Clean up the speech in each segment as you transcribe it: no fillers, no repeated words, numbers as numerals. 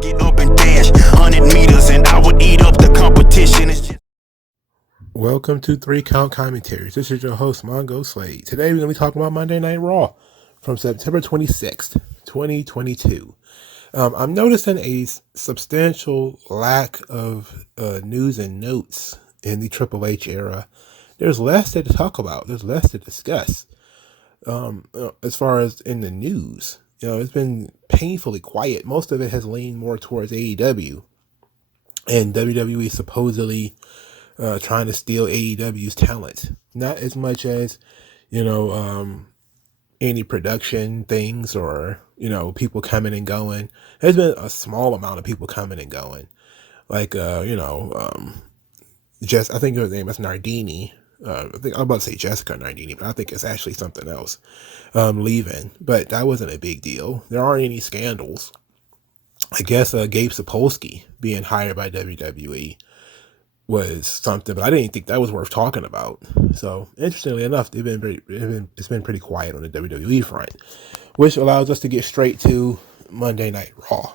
to get up and dash 100 meters and I would eat up the competition. Welcome to 3 Count Commentaries. This is your host, MagMongoSlade. Today we're going to be talking about Monday Night Raw from September 26th, 2022. I'm noticing a substantial lack of news and notes in the Triple H era. There's less to talk about. There's less to discuss. As far as in the news, it's been painfully quiet. Most of it has leaned more towards AEW and WWE supposedly trying to steal AEW's talent. Not as much as, any production things or, people coming and going. There's been a small amount of people coming and going. Like, I think her name is Nardini. I think I'm about to say Jessica Nardini, but I think it's actually something else, leaving. But that wasn't a big deal. There aren't any scandals. I guess Gabe Sapolsky being hired by WWE was something, but I didn't think that was worth talking about. So interestingly enough, it's been pretty quiet on the WWE front, which allows us to get straight to Monday Night Raw,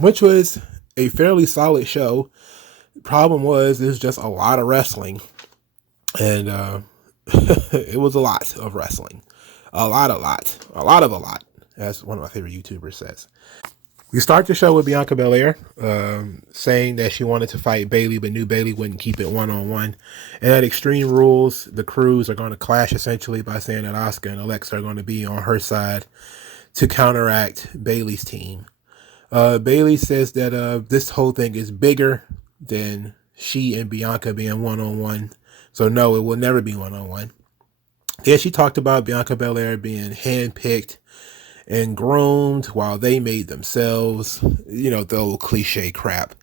which was a fairly solid show. Problem was, there's just a lot of wrestling, and it was a lot of wrestling, a lot, as one of my favorite YouTubers says. We start the show with Bianca Belair saying that she wanted to fight Bayley, but knew Bayley wouldn't keep it one-on-one. And at Extreme Rules, the crews are going to clash essentially by saying that Asuka and Alexa are going to be on her side to counteract Bayley's team. Bayley says that this whole thing is bigger than she and Bianca being one-on-one. So no, it will never be one-on-one. Yeah, she talked about Bianca Belair being handpicked and groomed while they made themselves, the old cliche crap.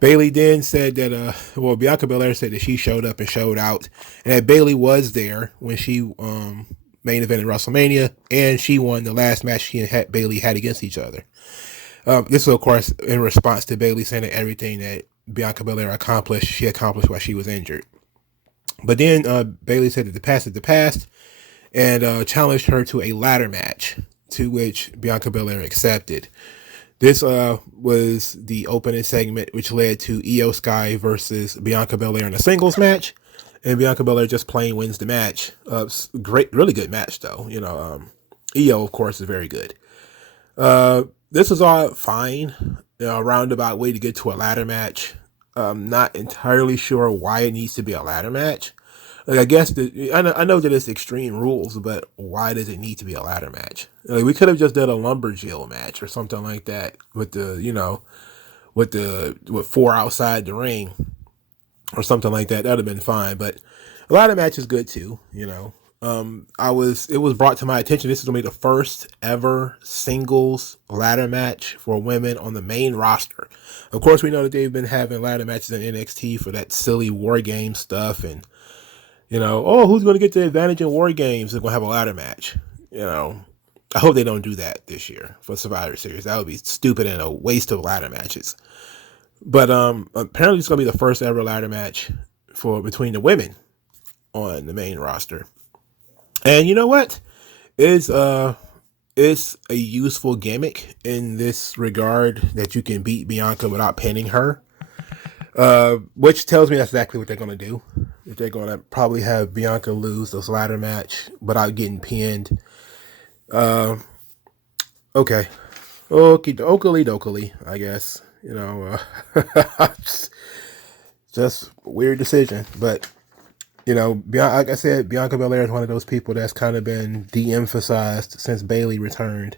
Bayley then said that, Bianca Belair said that she showed up and showed out, and that Bayley was there when she main evented WrestleMania, and she won the last match she and Bayley had against each other. This was, of course, in response to Bayley saying that everything that Bianca Belair accomplished, she accomplished while she was injured. But then Bayley said that the past is the past, and challenged her to a ladder match, to which Bianca Belair accepted. This was the opening segment, which led to Io Sky versus Bianca Belair in a singles match, and Bianca Belair just plain wins the match. Really good match though. Io, of course, is very good. This is all fine, a roundabout way to get to a ladder match. I'm not entirely sure why it needs to be a ladder match. Like, I guess I know that it's Extreme Rules, but why does it need to be a ladder match? Like, we could have just done a lumberjill match or something like that with with 4 outside the ring or something like that. That'd have been fine. But a ladder match is good too. It was brought to my attention. This is gonna be the first ever singles ladder match for women on the main roster. Of course, we know that they've been having ladder matches in NXT for that silly War Game stuff and. Who's going to get the advantage in War Games? They're going to have a ladder match. I hope they don't do that this year for Survivor Series. That would be stupid and a waste of ladder matches. But apparently it's going to be the first ever ladder match between the women on the main roster. And you know what? It's a useful gimmick in this regard that you can beat Bianca without pinning her. Which tells me that's exactly what they're going to do. If they're going to probably have Bianca lose this ladder match without getting pinned. Okay. Oakley dokily, I guess. Just weird decision. But, like I said, Bianca Belair is one of those people that's kind of been de-emphasized since Bayley returned.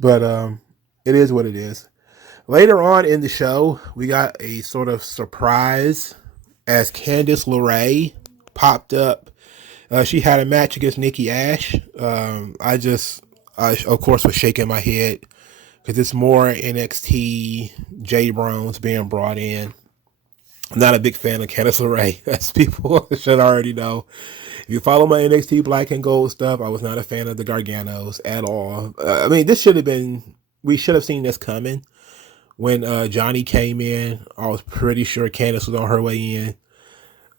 But it is what it is. Later on in the show, we got a sort of surprise as Candice LeRae popped up. She had a match against Nikki Ash. I of course was shaking my head because it's more NXT J Brones being brought in. I'm not a big fan of Candice LeRae, as people should already know. If you follow my NXT Black and Gold stuff, I was not a fan of the Garganos at all. We should have seen this coming. When Johnny came in, I was pretty sure Candice was on her way in.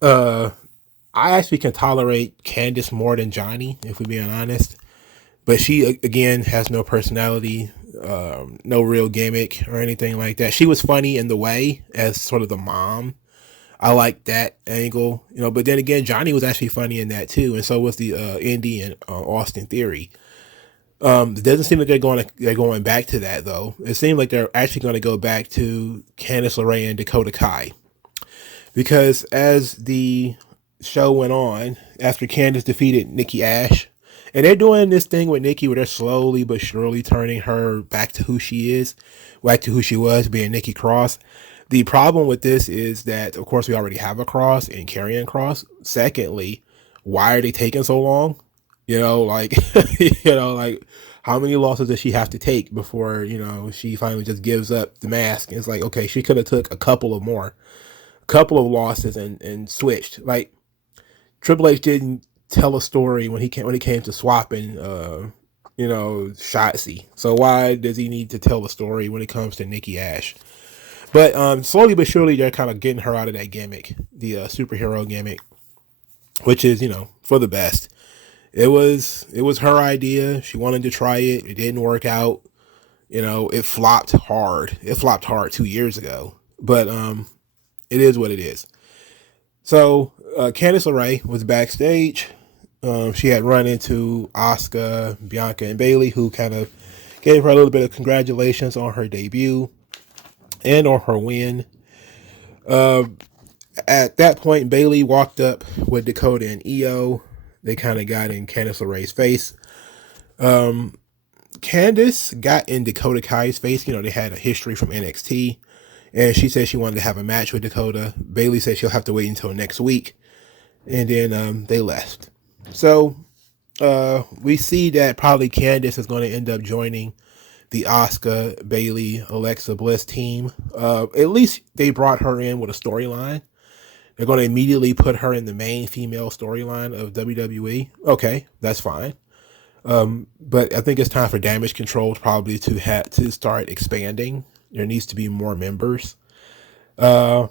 I actually can tolerate Candice more than Johnny, if we're being honest. But she, again, has no personality. no real gimmick or anything like that. She was funny in the way as sort of the mom. I like that angle, but then again, Johnny was actually funny in that too. And so was the Indy and Austin Theory. It doesn't seem like they're going back to that though. It seems like they're actually going to go back to Candice LeRae and Dakota Kai, because as the show went on, after Candice defeated Nikki Ash, and they're doing this thing with Nikki where they're slowly but surely turning her back to who she is, back to who she was, being Nikki Cross. The problem with this is that, of course, we already have a Cross and Karrion Cross. Secondly, why are they taking so long? Like, like how many losses does she have to take before, she finally just gives up the mask? And it's like, okay, she could have took a couple of losses and switched. Like, Triple H didn't tell a story when he came to swapping, Shotzi. So why does he need to tell a story when it comes to Nikki Ash? But slowly but surely, they're kind of getting her out of that gimmick, the superhero gimmick, which is, for the best. It was her idea. She wanted to try it. It didn't work out. It flopped hard. It flopped hard 2 years ago. But it is what it is. So Candice LeRae was backstage. She had run into Asuka, Bianca, and Bayley, who kind of gave her a little bit of congratulations on her debut and on her win. At that point, Bayley walked up with Dakota and Io. They kind of got in Candice LeRae's face. Candice got in Dakota Kai's face. They had a history from NXT. And she said she wanted to have a match with Dakota. Bayley said she'll have to wait until next week. And then they left. So we see that probably Candice is going to end up joining the Asuka, Bayley, Alexa Bliss team. At least they brought her in with a storyline. They're going to immediately put her in the main female storyline of WWE. Okay, that's fine. But I think it's time for Damage Control probably to start expanding. There needs to be more members. Because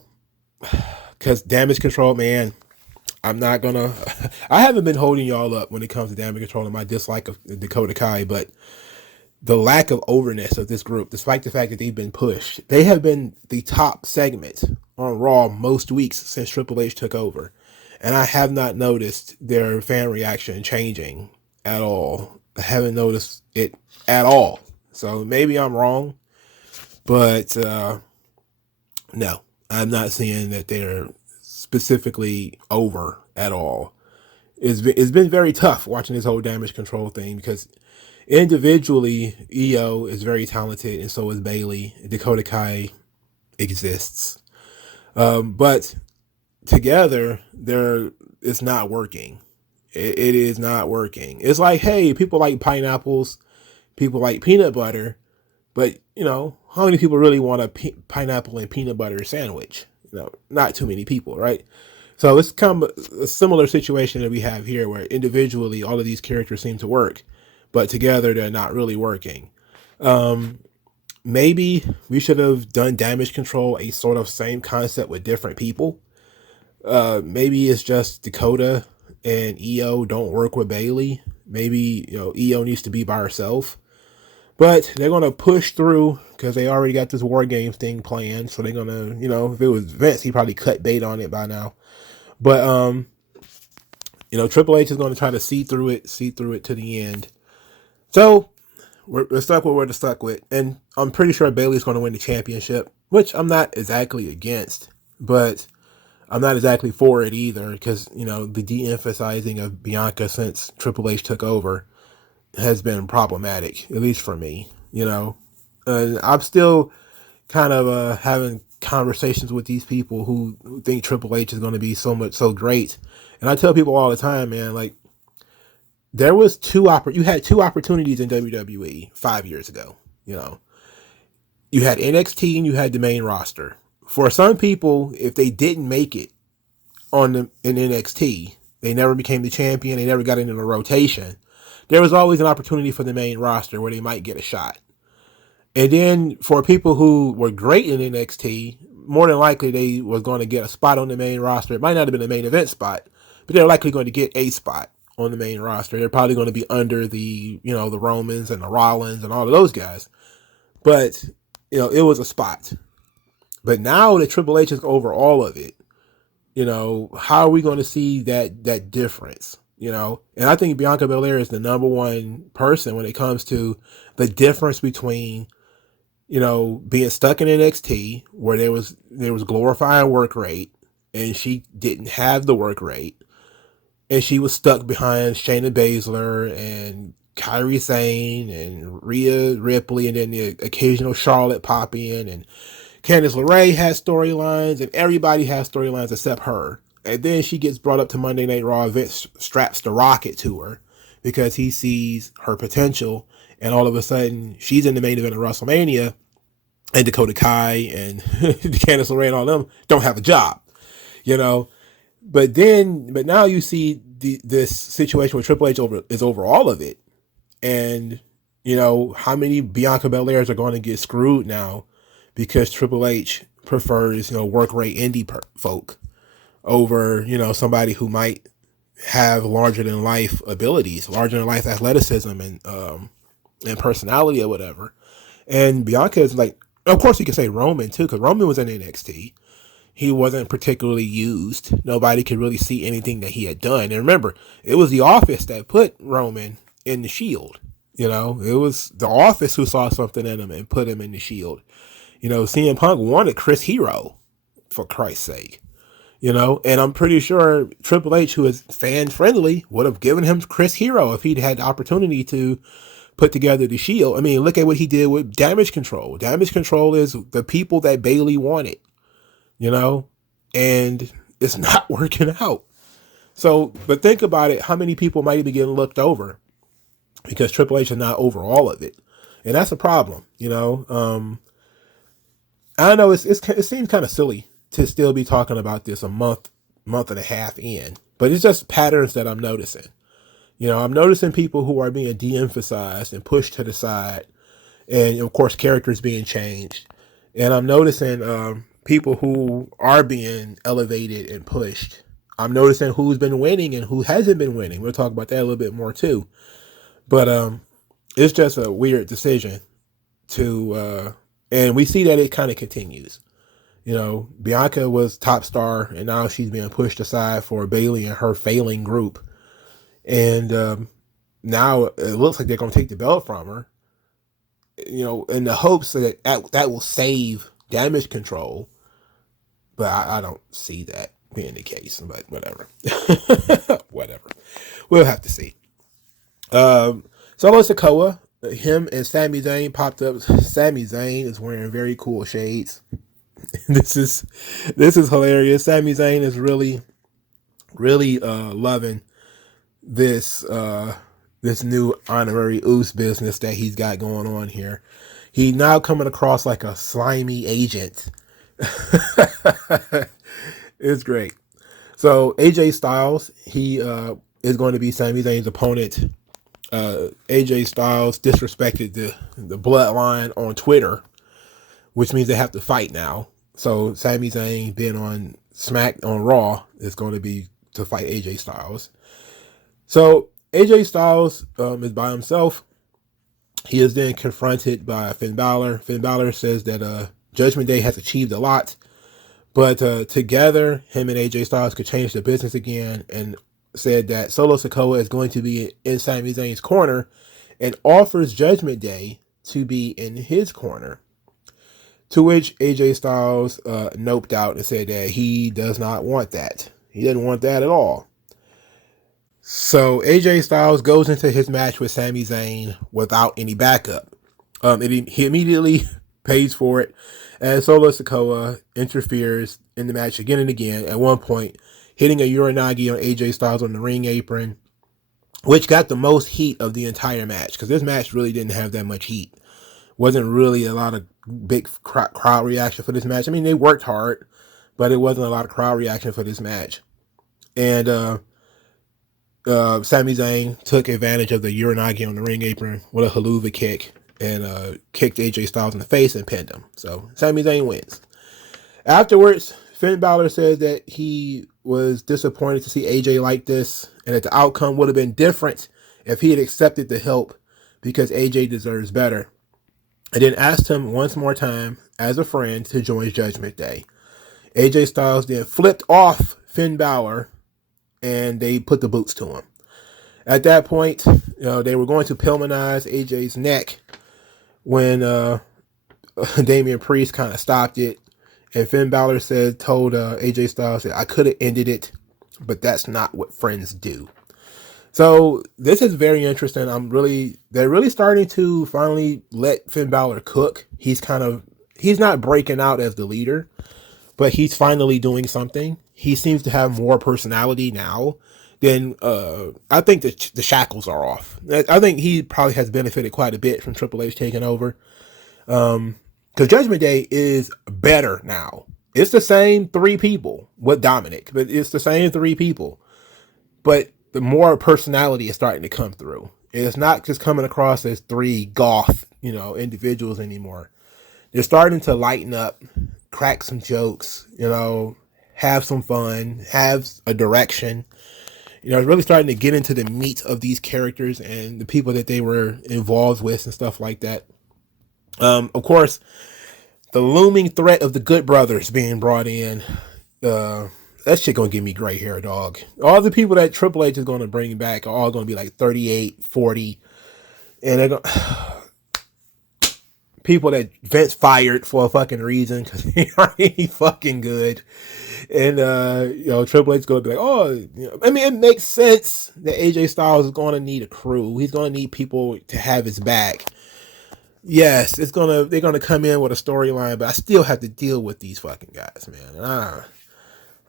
Damage Control, man, I'm not going to... I haven't been holding y'all up when it comes to Damage Control and my dislike of Dakota Kai, but the lack of overness of this group, despite the fact that they've been pushed, they have been the top segment on Raw most weeks since Triple H took over. And I have not noticed their fan reaction changing at all. I haven't noticed it at all. So maybe I'm wrong, but no, I'm not seeing that they're specifically over at all. It's been very tough watching this whole Damage Control thing because individually, Io is very talented, and so is Bayley. Dakota Kai exists. But together, it's not working. It is not working. It's like, hey, people like pineapples, people like peanut butter, but, how many people really want a pineapple and peanut butter sandwich? Not too many people, right? So it's kind of a similar situation that we have here where individually all of these characters seem to work, but together they're not really working. Maybe we should have done Damage Control, a sort of same concept with different people. Maybe it's just Dakota and Io don't work with Bayley. Maybe, Io needs to be by herself. But they're going to push through because they already got this War Games thing planned. So they're going to, if it was Vince, he probably cut bait on it by now. But, Triple H is going to try to see through it to the end. So we're stuck with what we're stuck with. And I'm pretty sure Bayley's going to win the championship, which I'm not exactly against, but I'm not exactly for it either because, the de-emphasizing of Bianca since Triple H took over has been problematic, at least for me, and I'm still kind of having conversations with these people who think Triple H is going to be so great. And I tell people all the time, man, like, you had two opportunities in WWE 5 years ago. You had NXT and you had the main roster. For some people, if they didn't make it in NXT, they never became the champion, they never got into the rotation. There was always an opportunity for the main roster where they might get a shot. And then for people who were great in NXT, more than likely they was going to get a spot on the main roster. It might not have been a main event spot, but they're likely going to get a spot on the main roster. They're probably going to be under the, the Romans and the Rollins and all of those guys. But, it was a spot. But now that Triple H is over all of it, how are we going to see that difference? And I think Bianca Belair is the number one person when it comes to the difference between, being stuck in NXT where there was glorifying work rate and she didn't have the work rate, and she was stuck behind Shayna Baszler and Kairi Sane and Rhea Ripley, and then the occasional Charlotte pop in, and Candice LeRae has storylines, and everybody has storylines except her. And then she gets brought up to Monday Night Raw. Vince straps the rocket to her because he sees her potential, and all of a sudden she's in the main event of WrestleMania, and Dakota Kai and Candice LeRae and all them don't have a job, But now you see this situation where Triple H is over all of it, and how many Bianca Belairs are going to get screwed now because Triple H prefers work rate indie folk over somebody who might have larger than life abilities, larger than life athleticism, and personality or whatever. And Bianca is like, of course you can say Roman too, because Roman was in NXT. He wasn't particularly used. Nobody could really see anything that he had done. And remember, it was the Office that put Roman in the Shield. It was the Office who saw something in him and put him in the Shield. CM Punk wanted Chris Hero, for Christ's sake. And I'm pretty sure Triple H, who is fan friendly, would have given him Chris Hero if he'd had the opportunity to put together the Shield. I mean, look at what he did with Damage Control. Damage Control is the people that Bayley wanted. And it's not working out. So, but think about it, how many people might be getting looked over because Triple H is not over all of it. And that's a problem, I know it seems kind of silly to still be talking about this a month and a half in, but it's just patterns that I'm noticing. I'm noticing people who are being de-emphasized and pushed to the side, and of course characters being changed. And I'm noticing, people who are being elevated and pushed. I'm noticing who's been winning and who hasn't been winning. We'll talk about that a little bit more too. But it's just a weird decision to, and we see that it kind of continues. Bianca was top star, and now she's being pushed aside for Bayley and her failing group. And now it looks like they're going to take the belt from her, in the hopes that that will save Damage Control. But I don't see that being the case, but whatever. Whatever. We'll have to see. Solo Sikoa, him and Sami Zayn popped up. Sami Zayn is wearing very cool shades. This is hilarious. Sami Zayn is really loving this new honorary Uce business that he's got going on here. He's now coming across like a slimy agent. It's great. So AJ Styles, he is going to be Sami Zayn's opponent. AJ Styles disrespected the bloodline on Twitter, which means they have to fight now. So Sami Zayn being on Raw is going to be to fight AJ Styles. So AJ Styles is by himself. He is then confronted by Finn Balor. Finn Balor says that Judgment Day has achieved a lot, but together, him and AJ Styles could change the business again, and said that Solo Sikoa is going to be in Sami Zayn's corner and offers Judgment Day to be in his corner. To which AJ Styles noped out and said that he does not want that. He doesn't want that at all. So AJ Styles goes into his match with Sami Zayn without any backup. He immediately pays for it, and Solo Sikoa interferes in the match again and again, at one point hitting a Uranagi on AJ Styles on the ring apron, which got the most heat of the entire match, because this match really didn't have that much heat. Wasn't really a lot of big crowd reaction for this match. I mean, they worked hard, but it wasn't a lot of crowd reaction for this match. And Sami Zayn took advantage of the Uranagi on the ring apron with a haluva kick and kicked AJ Styles in the face and pinned him. So Sami Zayn wins. Afterwards, Finn Balor says that he was disappointed to see AJ like this, and that the outcome would have been different if he had accepted the help, because AJ deserves better. and then asked him once more time as a friend to join Judgment Day. AJ Styles then flipped off Finn Balor and they put the boots to him. At that point, they were going to Pillmanize AJ's neck when Damian Priest kind of stopped it. And Finn Balor told AJ Styles that I could have ended it, but that's not what friends do. So this is very interesting. They're really starting to finally let Finn Balor cook. He's not breaking out as the leader, but he's finally doing something. He seems to have more personality now than I think the shackles are off. I think he probably has benefited quite a bit from Triple H taking over. Because Judgment Day is better now. It's the same three people with Dominic, but it's the same three people. But the more personality is starting to come through. It's not just coming across as three goth, individuals anymore. They're starting to lighten up, crack some jokes, have some fun, have a direction. It's really starting to get into the meat of these characters and the people that they were involved with and stuff like that. Of course, the looming threat of the Good Brothers being brought in, that shit gonna give me gray hair, dog. All the people that Triple H is gonna bring back are all gonna be like 38, 40, and they're gonna people that Vince fired for a fucking reason because they aren't any fucking good. And Triple H is gonna be like, it makes sense that AJ Styles is gonna need a crew. He's gonna need people to have his back. Yes, they're gonna come in with a storyline, but I still have to deal with these fucking guys, man. And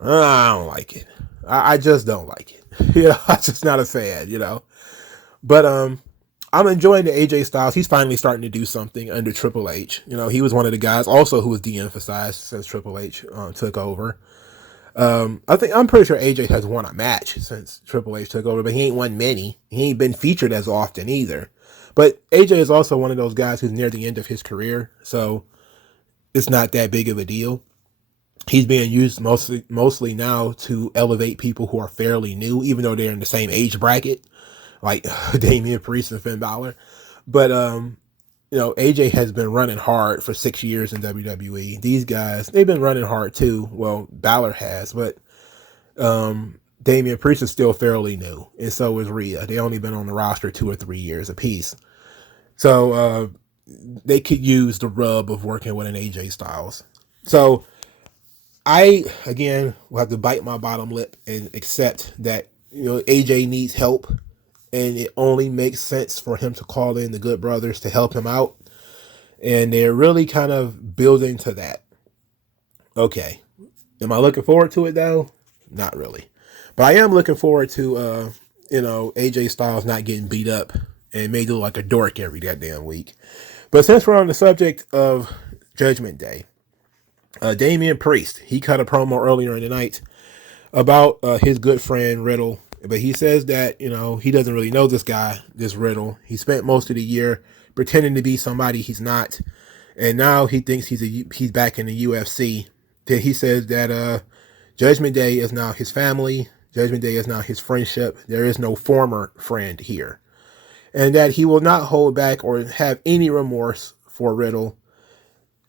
I don't like it. I just don't like it. I'm just not a fan, But I'm enjoying the AJ Styles. He's finally starting to do something under Triple H. He was one of the guys also who was de-emphasized since Triple H took over. I'm pretty sure AJ has won a match since Triple H took over, but he ain't won many. He ain't been featured as often either. But AJ is also one of those guys who's near the end of his career, so it's not that big of a deal. He's being used mostly now to elevate people who are fairly new, even though they're in the same age bracket, like Damian Priest and Finn Balor. But AJ has been running hard for 6 years in WWE. These guys, they've been running hard too. Well, Balor has, but Damian Priest is still fairly new, and so is Rhea. They only been on the roster 2 or 3 years apiece. So they could use the rub of working with an AJ Styles. So I, again, will have to bite my bottom lip and accept that AJ needs help, and it only makes sense for him to call in the Good Brothers to help him out. And they're really kind of building to that. Okay. Am I looking forward to it, though? Not really. But I am looking forward to, AJ Styles not getting beat up and made look like a dork every goddamn week. But since we're on the subject of Judgment Day, Damian Priest, he cut a promo earlier in the night about his good friend Riddle. But he says that, he doesn't really know this guy, this Riddle. He spent most of the year pretending to be somebody he's not. And now he thinks he's back in the UFC. He says that Judgment Day is now his family. Judgment Day is now his friendship. There is no former friend here. And that he will not hold back or have any remorse for Riddle.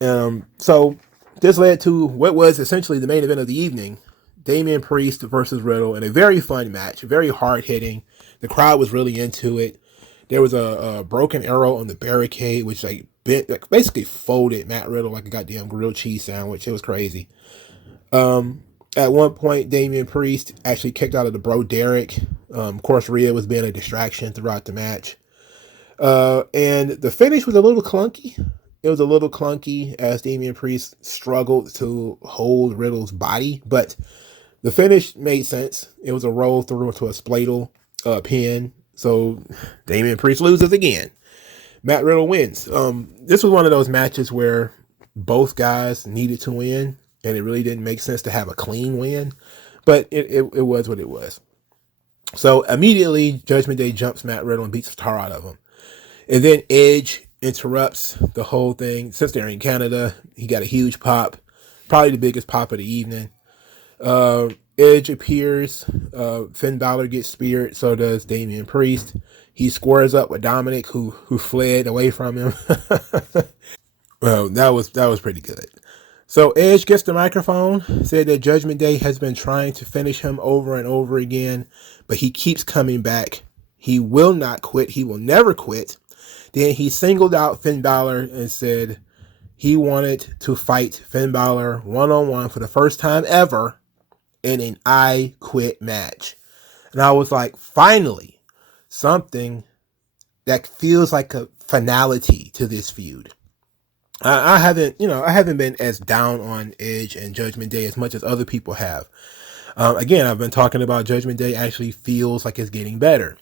So this led to what was essentially the main event of the evening. Damian Priest versus Riddle in a very fun match, very hard-hitting. The crowd was really into it. There was a broken arrow on the barricade, which basically folded Matt Riddle like a goddamn grilled cheese sandwich. It was crazy. At one point, Damian Priest actually kicked out of the Bro Derek. Of course, Rhea was being a distraction throughout the match. And the finish was a little clunky. It was a little clunky as Damian Priest struggled to hold Riddle's body, but the finish made sense. It was a roll through into a spladle pin. So Damian Priest loses again. Matt Riddle wins. This was one of those matches where both guys needed to win, and it really didn't make sense to have a clean win, but it was what it was. So immediately, Judgment Day jumps Matt Riddle and beats the tar out of him. And then Edge interrupts the whole thing. Since they're in Canada, he got a huge pop, probably the biggest pop of the evening. Edge appears. Finn Balor gets speared. So does Damian Priest. He squares up with Dominic, who fled away from him. Well, that was pretty good. So Edge gets the microphone, said that Judgment Day has been trying to finish him over and over again, but he keeps coming back. He will not quit. He will never quit. Then he singled out Finn Balor and said he wanted to fight Finn Balor one-on-one for the first time ever in an I Quit match. And I was like, finally, something that feels like a finality to this feud. I haven't been as down on Edge and Judgment Day as much as other people have. Again, I've been talking about Judgment Day actually feels like it's getting better.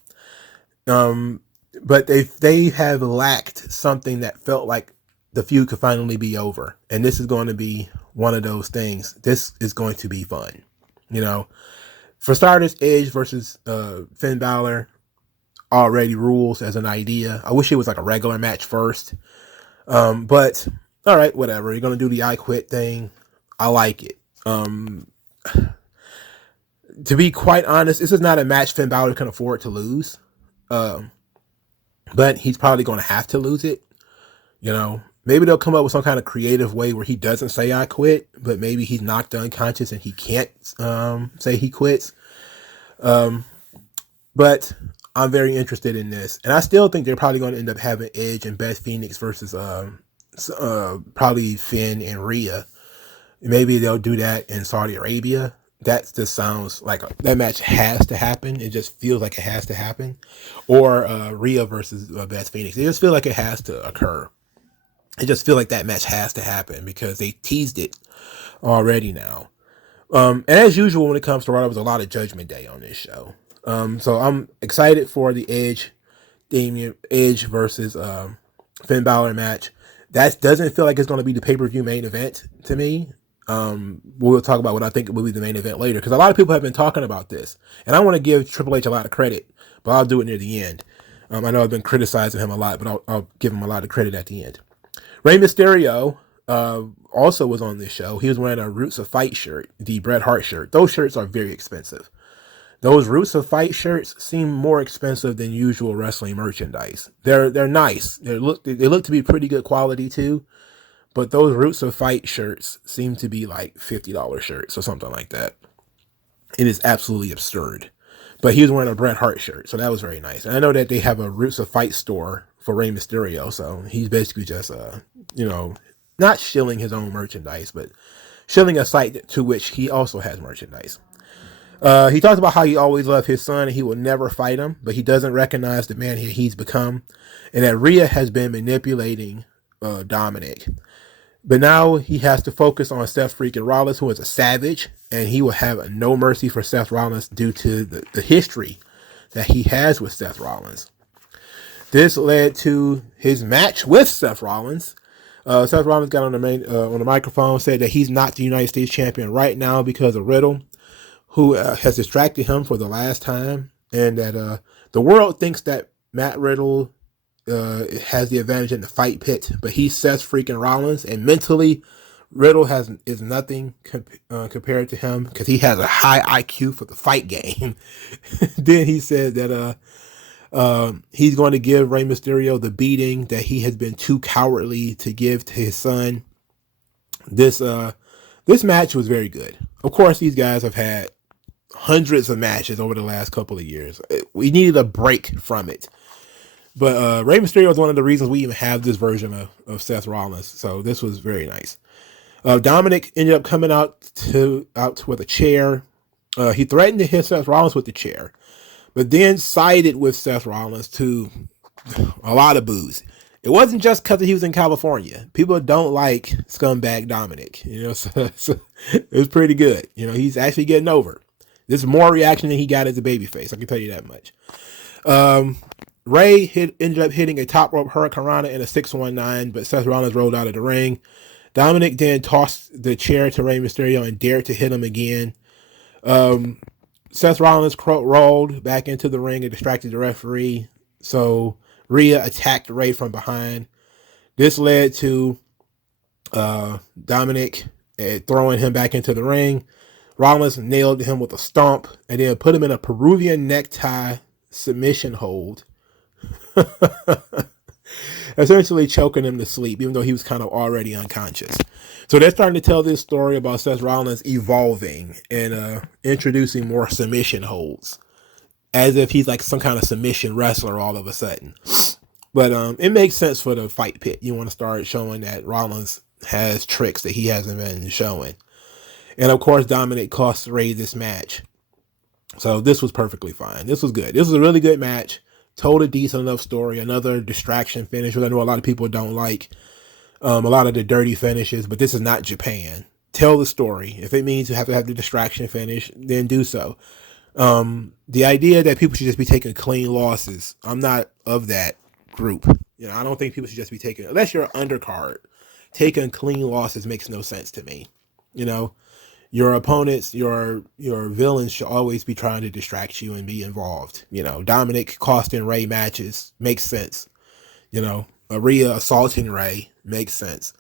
But they have lacked something that felt like the feud could finally be over. And this is going to be one of those things. This is going to be fun. For starters, Edge versus Finn Balor already rules as an idea. I wish it was like a regular match first. But all right, whatever. You're going to do the I Quit thing. I like it. To be quite honest, this is not a match Finn Balor can afford to lose. But he's probably going to have to lose it. Maybe they'll come up with some kind of creative way where he doesn't say I quit, but maybe he's knocked unconscious and he can't say he quits. But I'm very interested in this. And I still think they're probably going to end up having Edge and Beth Phoenix versus probably Finn and Rhea. Maybe they'll do that in Saudi Arabia. That just sounds like that match has to happen. It just feels like it has to happen. Or Rhea versus Beth Phoenix. It just feels like it has to occur. I just feel like that match has to happen because they teased it already now. And as usual, when it comes to Raw, there was a lot of Judgment Day on this show. So I'm excited for the Edge versus Finn Balor match. That doesn't feel like it's going to be the pay-per-view main event to me. We'll talk about what I think will be the main event later, because a lot of people have been talking about this, and I want to give Triple H a lot of credit, but I'll do it near the end. I know I've been criticizing him a lot, but I'll give him a lot of credit at the end. Rey Mysterio also was on this show. He was wearing a Roots of Fight shirt, the Bret Hart shirt. Those shirts are very expensive. Those Roots of Fight shirts seem more expensive than usual wrestling merchandise. They're nice. They look to be pretty good quality too. But those Roots of Fight shirts seem to be like $50 shirts or something like that. It is absolutely absurd. But he was wearing a Bret Hart shirt, so that was very nice. And I know that they have a Roots of Fight store for Rey Mysterio, so he's basically just, not shilling his own merchandise, but shilling a site to which he also has merchandise. He talks about how he always loved his son and he will never fight him, but he doesn't recognize the man he's become, and that Rhea has been manipulating Dominic. But now he has to focus on Seth freaking Rollins, who is a savage, and he will have no mercy for Seth Rollins due to the history that he has with Seth Rollins. This led to his match with Seth Rollins. Seth Rollins got on the microphone, said that he's not the United States champion right now because of Riddle, who has distracted him for the last time, and that the world thinks that Matt Riddle has the advantage in the fight pit, but he's Seth freaking Rollins, and mentally Riddle is nothing compared to him because he has a high IQ for the fight game. Then he said that he's going to give Rey Mysterio the beating that he has been too cowardly to give to his son. This match was very good. Of course, these guys have had hundreds of matches over the last couple of years. We needed a break from it. But Rey Mysterio is one of the reasons we even have this version of Seth Rollins. So this was very nice. Dominic ended up coming out with a chair. He threatened to hit Seth Rollins with the chair, but then sided with Seth Rollins to a lot of boos. It wasn't just because he was in California. People don't like scumbag Dominic. So it was pretty good. He's actually getting over. This is more reaction than he got as a babyface. I can tell you that much. Ray ended up hitting a top rope hurricanrana in a 619, but Seth Rollins rolled out of the ring. Dominic then tossed the chair to Rey Mysterio and dared to hit him again. Seth Rollins rolled back into the ring and distracted the referee, so Rhea attacked Ray from behind. This led to Dominic throwing him back into the ring. Rollins nailed him with a stomp and then put him in a Peruvian necktie submission hold essentially choking him to sleep, even though he was kind of already unconscious. So they're starting to tell this story about Seth Rollins evolving and introducing more submission holds, as if he's like some kind of submission wrestler all of a sudden. But it makes sense for the fight pit. You want to start showing that Rollins has tricks that he hasn't been showing. And of course, Dominic cost Rey this match. So this was perfectly fine. This was good. This was a really good match. Told a decent enough story. Another distraction finish, which I know a lot of people don't like. A lot of the dirty finishes, but this is not Japan. Tell the story. If it means you have to have the distraction finish, then do so. The idea that people should just be taking clean losses, I'm not of that group. You know, I don't think people should just be taking, unless you're an undercard, taking clean losses makes no sense to me. You know, your opponents, your villains should always be trying to distract you and be involved. You know, Dominic costing Rey matches makes sense. You know, Rhea assaulting Rey makes sense.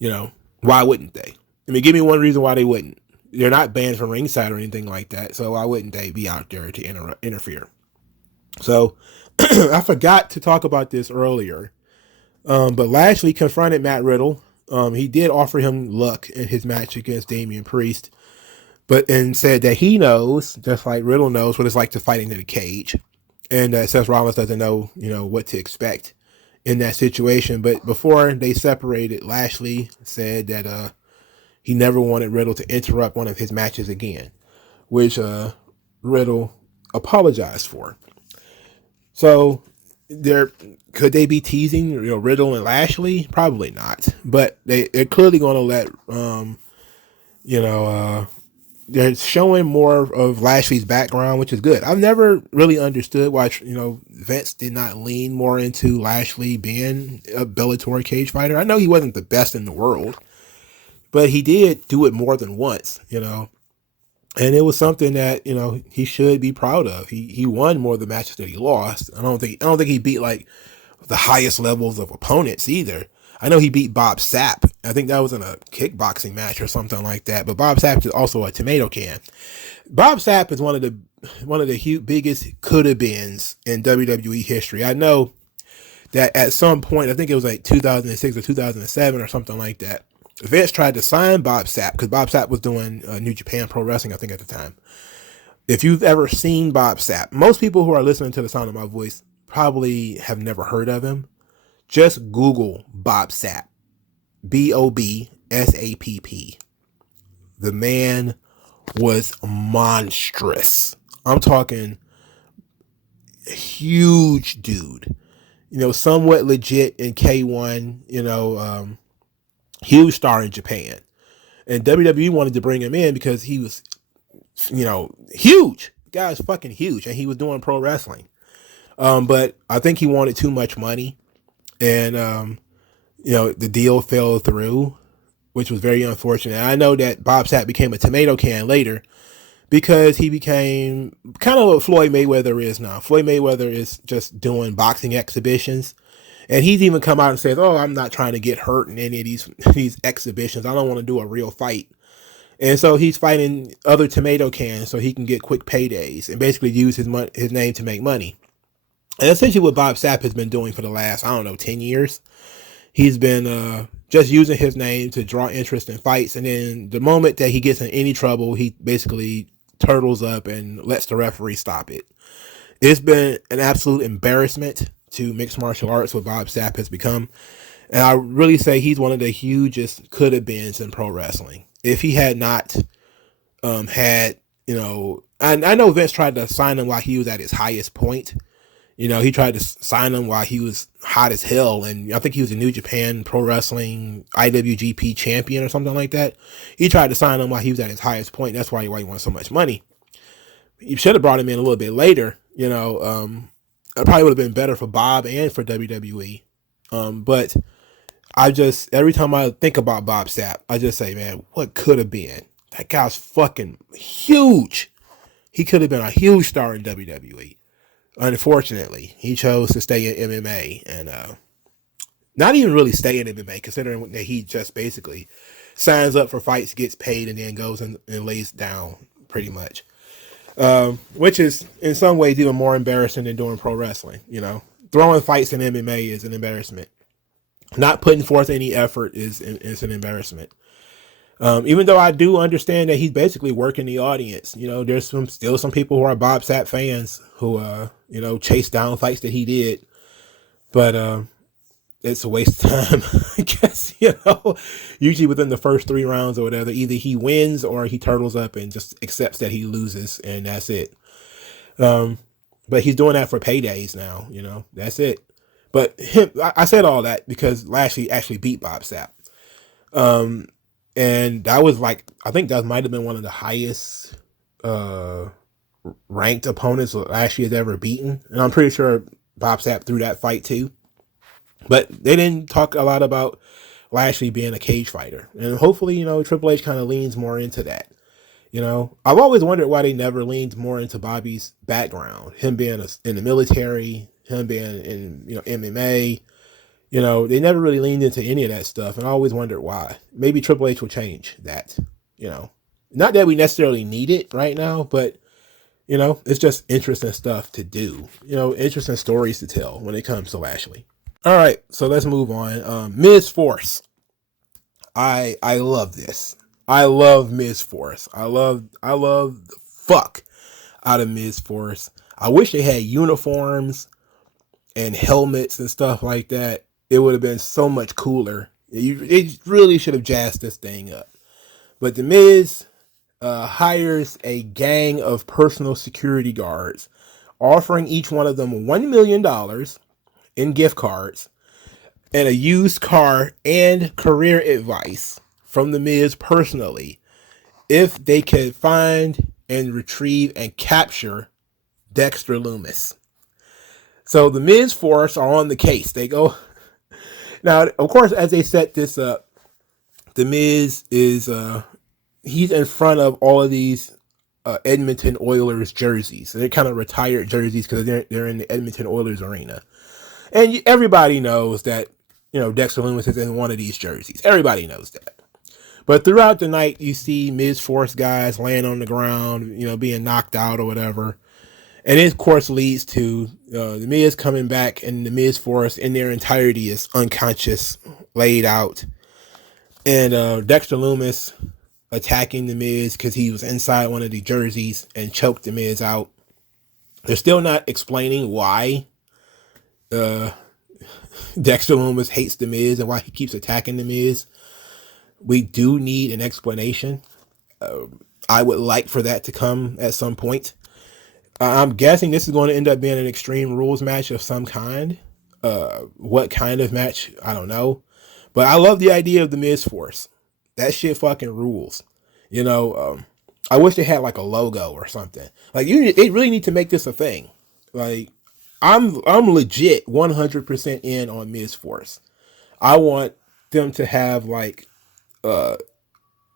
You know, why wouldn't they? I mean, give me one reason why they wouldn't. They're not banned from ringside or anything like that, so why wouldn't they be out there to interfere? So, I forgot to talk about this earlier, but Lashley confronted Matt Riddle. He did offer him luck in his match against Damian Priest, and said that he knows, just like Riddle knows, what it's like to fight into the cage, and that Seth Rollins doesn't know, what to expect in that situation. But before they separated, Lashley said that he never wanted Riddle to interrupt one of his matches again, which Riddle apologized for. So could they be teasing Riddle and Lashley? Probably not. But they're clearly going to let they're showing more of Lashley's background, which is good. I've never really understood why Vince did not lean more into Lashley being a Bellator cage fighter. I know he wasn't the best in the world, but he did do it more than once, and it was something that, he should be proud of. He won more of the matches that he lost. I don't think he beat like the highest levels of opponents either. I know he beat Bob Sapp. I think that was in a kickboxing match or something like that. But Bob Sapp is also a tomato can. Bob Sapp is one of the biggest coulda beens in WWE history. I know that at some point, I think it was like 2006 or 2007 or something like that, Vince tried to sign Bob Sapp because Bob Sapp was doing New Japan Pro Wrestling, I think, at the time. If you've ever seen Bob Sapp, most people who are listening to the sound of my voice probably have never heard of him. Just Google Bob Sapp. BOBSAPP. The man was monstrous. I'm talking huge dude. Somewhat legit in K1, huge star in Japan. And WWE wanted to bring him in because he was, huge. The guy's fucking huge. And he was doing pro wrestling. But I think he wanted too much money. And, the deal fell through, which was very unfortunate. And I know that Bob Sapp became a tomato can later because he became kind of what Floyd Mayweather is now. Floyd Mayweather is just doing boxing exhibitions. And he's even come out and said, "Oh, I'm not trying to get hurt in any of these exhibitions. I don't want to do a real fight." And so he's fighting other tomato cans so he can get quick paydays and basically use his name to make money. And essentially what Bob Sapp has been doing for the last, 10 years. He's been just using his name to draw interest in fights. And then the moment that he gets in any trouble, he basically turtles up and lets the referee stop it. It's been an absolute embarrassment to mixed martial arts what Bob Sapp has become. And I really say he's one of the hugest could have beens in pro wrestling. If he had not had, I know Vince tried to sign him while he was at his highest point. He tried to sign him while he was hot as hell. And I think he was a New Japan Pro Wrestling IWGP champion or something like that. He tried to sign him while he was at his highest point. That's why he wanted so much money. You should have brought him in a little bit later, it probably would have been better for Bob and for WWE. But every time I think about Bob Sapp, I just say, man, what could have been? That guy's fucking huge. He could have been a huge star in WWE. Unfortunately, he chose to stay in MMA and not even really stay in MMA, considering that he just basically signs up for fights, gets paid, and then goes and lays down pretty much. Which is in some ways even more embarrassing than doing pro wrestling, throwing fights in MMA is an embarrassment. Not putting forth any effort is an embarrassment. Even though I do understand that he's basically working the audience. You know, there's still some people who are Bob Sapp fans who, you know, chase down fights that he did. But it's a waste of time, I guess, you know. Usually within the first 3 rounds or whatever, either he wins or he turtles up and just accepts that he loses, and that's it. But he's doing that for paydays now, you know. That's it. But I said all that because Lashley actually beat Bob Sapp. And that was like, I think that might have been one of the highest ranked opponents Lashley has ever beaten. And I'm pretty sure Bob Sapp threw that fight too. But they didn't talk a lot about Lashley being a cage fighter. And hopefully, you know, Triple H kind of leans more into that. You know, I've always wondered why they never leaned more into Bobby's background. Him being in the military, him being in, you know, MMA. You know, they never really leaned into any of that stuff. And I always wondered why. Maybe Triple H will change that, you know. Not that we necessarily need it right now, but, you know, it's just interesting stuff to do. You know, interesting stories to tell when it comes to Lashley. All right, so let's move on. Miz Force. I love this. I love Miz Force. I love the fuck out of Miz Force. I wish they had uniforms and helmets and stuff like that. It would have been so much cooler. It really should have jazzed this thing up. But the Miz hires a gang of personal security guards, offering each one of them $1 million in gift cards and a used car and career advice from the Miz personally if they could find and retrieve and capture Dexter Loomis. So the Miz Force are on the case. They go. Now, of course, as they set this up, the Miz is he's in front of all of these Edmonton Oilers jerseys. They're kind of retired jerseys because they're in the Edmonton Oilers arena. And everybody knows that, you know, Dexter Loomis is in one of these jerseys. Everybody knows that. But throughout the night, you see Miz Force guys laying on the ground, you know, being knocked out or whatever. And it, of course, leads to the Miz coming back, and the Miz Force in their entirety is unconscious, laid out. And Dexter Loomis attacking the Miz because he was inside one of the jerseys and choked the Miz out. They're still not explaining why Dexter Loomis hates the Miz and why he keeps attacking the Miz. We do need an explanation. I would like for that to come at some point. I'm guessing this is going to end up being an Extreme Rules match of some kind. What kind of match? I don't know. But I love the idea of the Miz Force. That shit fucking rules. You know, I wish they had like a logo or something. Like, they really need to make this a thing. Like, I'm legit 100% in on Miz Force. I want them to have like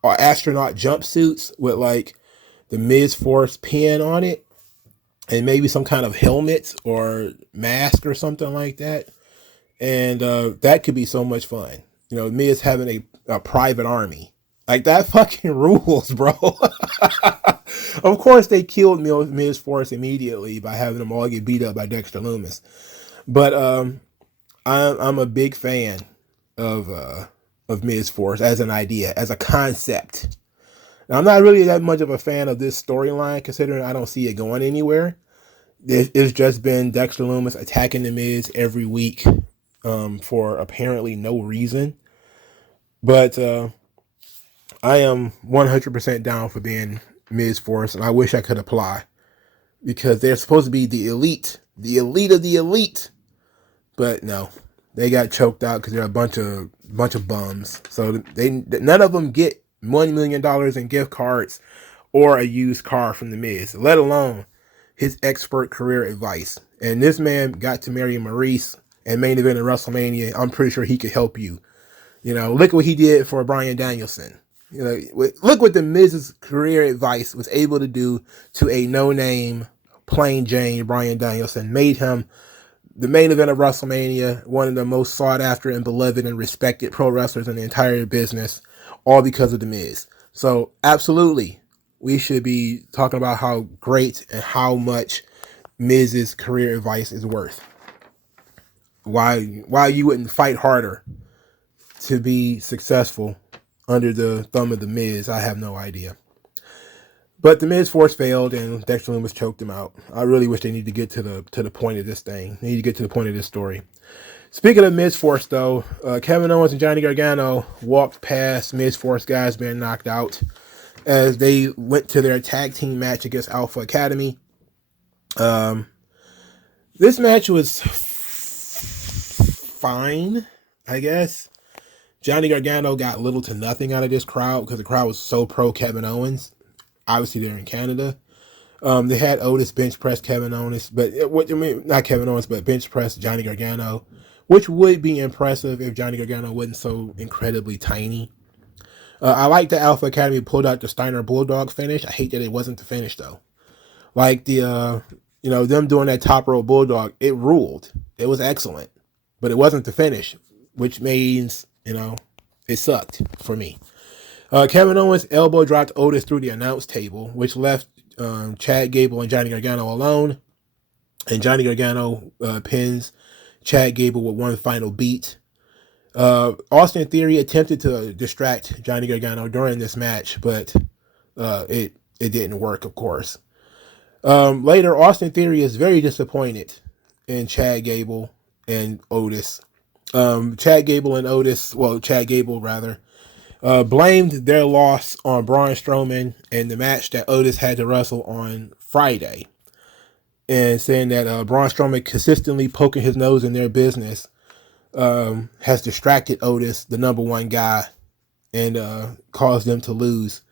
astronaut jumpsuits with like the Miz Force pin on it, and maybe some kind of helmet or mask or something like that. And that could be so much fun. You know, Miz having a private army. Like, that fucking rules, bro. Of course, they killed Miz Force immediately by having them all get beat up by Dexter Loomis. But I'm a big fan of Miz Force as an idea, as a concept. Now, I'm not really that much of a fan of this storyline, considering I don't see it going anywhere. It's just been Dexter Loomis attacking the Miz every week for apparently no reason. But I am 100% down for being Miz Force, and I wish I could apply, because they're supposed to be the elite of the elite. But no, they got choked out because they're a bunch of bums. So none of them get $1 million in gift cards or a used car from the Miz, let alone his expert career advice. And this man got to marry Maurice and main event at WrestleMania. I'm pretty sure he could help you. You know, look what he did for Bryan Danielson. You know, look what the Miz's career advice was able to do to a no-name, plain Jane Bryan Danielson. Made him the main event of WrestleMania, one of the most sought after and beloved and respected pro wrestlers in the entire business, all because of the Miz. So absolutely, we should be talking about how great and how much Miz's career advice is worth. why you wouldn't fight harder to be successful under the thumb of the Miz, I have no idea. But the Miz force failed, and Dexter Loomis choked him out. I really wish they need to get to the point of this thing. They need to get to the point of this story. Speaking of Miz Force, though, Kevin Owens and Johnny Gargano walked past Miz Force guys being knocked out as they went to their tag team match against Alpha Academy. This match was fine, I guess. Johnny Gargano got little to nothing out of this crowd because the crowd was so pro Kevin Owens. Obviously, they're in Canada. They had Otis bench press Kevin Owens, but not Kevin Owens, but bench press Johnny Gargano, which would be impressive if Johnny Gargano wasn't so incredibly tiny. I like that Alpha Academy pulled out the Steiner Bulldog finish. I hate that it wasn't the finish though. Like them doing that top rope Bulldog, it ruled. It was excellent, but it wasn't the finish, which means it sucked for me. Kevin Owens elbow dropped Otis through the announce table, which left Chad Gable and Johnny Gargano alone. And Johnny Gargano pins Chad Gable with one final beat. Austin Theory attempted to distract Johnny Gargano during this match, but it didn't work, of course. Later, Austin Theory is very disappointed in Chad Gable and Otis. Chad Gable, blamed their loss on Braun Strowman in the match that Otis had to wrestle on Friday, and saying that Braun Strowman consistently poking his nose in their business has distracted Otis, the number one guy, and caused them to lose.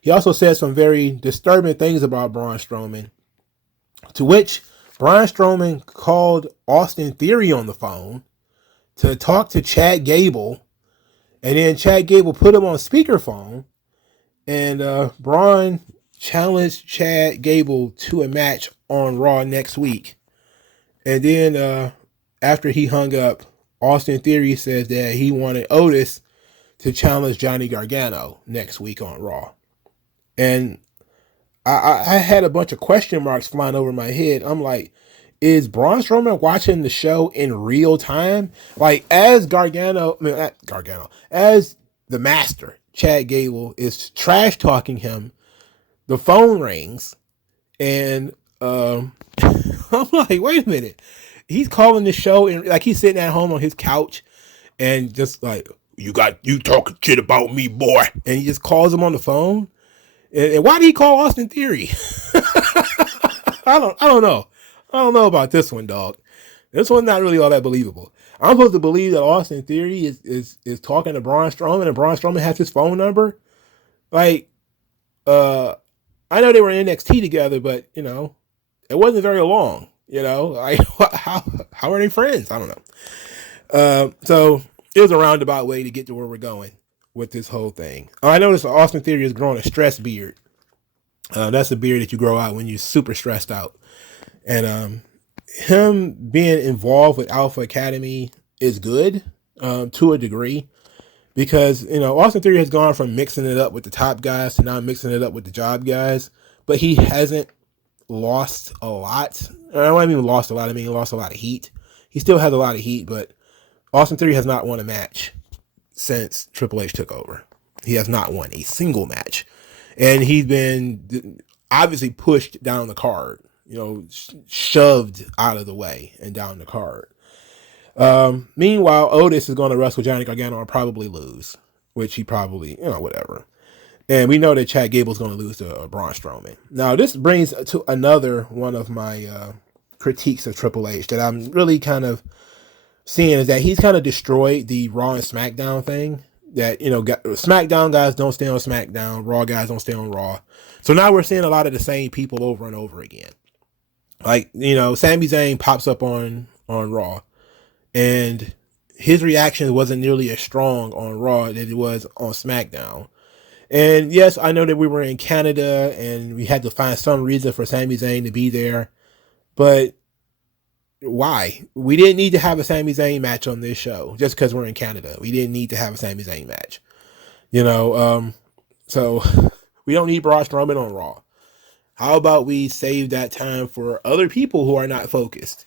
He also said some very disturbing things about Braun Strowman, to which Braun Strowman called Austin Theory on the phone to talk to Chad Gable. And then Chad Gable put him on speakerphone, and Braun challenged Chad Gable to a match on Raw next week. And then after he hung up, Austin Theory says that he wanted Otis to challenge Johnny Gargano next week on Raw. And I had a bunch of question marks flying over my head. I'm like, is Braun Strowman watching the show in real time? Like, as as the master, Chad Gable is trash talking him, the phone rings, and I'm like, wait a minute. He's calling the show, and like he's sitting at home on his couch, and just like, you talking shit about me, boy. And he just calls him on the phone. And why did he call Austin Theory? I don't know. I don't know about this one, dog. This one's not really all that believable. I'm supposed to believe that Austin Theory is talking to Braun Strowman, and Braun Strowman has his phone number. Like, I know they were in NXT together, but it wasn't very long. Like, how are they friends? I don't know. So it was a roundabout way to get to where we're going with this whole thing. I noticed Austin Theory is growing a stress beard. That's a beard that you grow out when you're super stressed out. And him being involved with Alpha Academy is good to a degree, because Austin Theory has gone from mixing it up with the top guys to now mixing it up with the job guys, but he hasn't lost a lot. I don't even lost a lot. I mean, he lost a lot of heat. He still has a lot of heat, but Austin Theory has not won a match since Triple H took over. He has not won a single match, and he's been obviously pushed down the card. Shoved out of the way and down the card. Meanwhile, Otis is going to wrestle Johnny Gargano and probably lose, which he probably, whatever. And we know that Chad Gable's going to lose to Braun Strowman. Now, this brings to another one of my critiques of Triple H that I'm really kind of seeing, is that he's kind of destroyed the Raw and SmackDown thing. That, SmackDown guys don't stay on SmackDown, Raw guys don't stay on Raw. So now we're seeing a lot of the same people over and over again. Like, Sami Zayn pops up on Raw, and his reaction wasn't nearly as strong on Raw than it was on SmackDown. And yes, I know that we were in Canada and we had to find some reason for Sami Zayn to be there, but why? We didn't need to have a Sami Zayn match on this show just because we're in Canada. We didn't need to have a Sami Zayn match, so we don't need Braun Strowman on Raw. How about we save that time for other people who are not focused?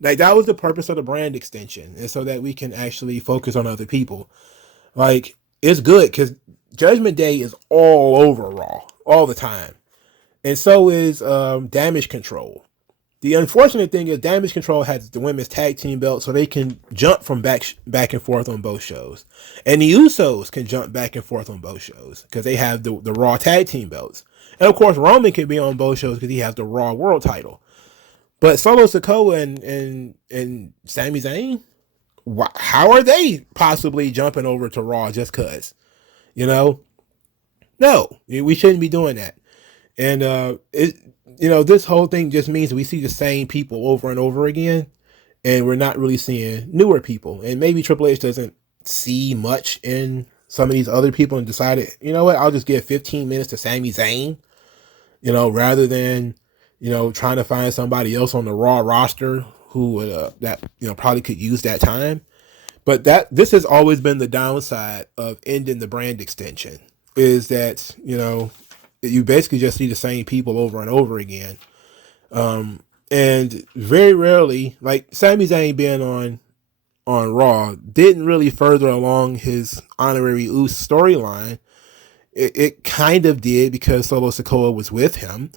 Like, that was the purpose of the brand extension, and so that we can actually focus on other people. Like, it's good because Judgment Day is all over Raw all the time, and so is Damage Control. The unfortunate thing is Damage Control has the women's tag team belt, so they can jump from back and forth on both shows, and the Usos can jump back and forth on both shows because they have the Raw tag team belts, and of course Roman can be on both shows because he has the Raw World Title. But Solo Sikoa and Sami Zayn, how are they possibly jumping over to Raw just cause? You know, no, we shouldn't be doing that. And this whole thing just means we see the same people over and over again, and we're not really seeing newer people. And maybe Triple H doesn't see much in some of these other people and decided, you know what, I'll just give 15 minutes to Sami Zayn, rather than, trying to find somebody else on the Raw roster who would that probably could use that time. But this has always been the downside of ending the brand extension, is that you basically just see the same people over and over again. And very rarely, like Sami Zayn being on Raw didn't really further along his honorary Uso storyline. It kind of did because Solo Sikoa was with him,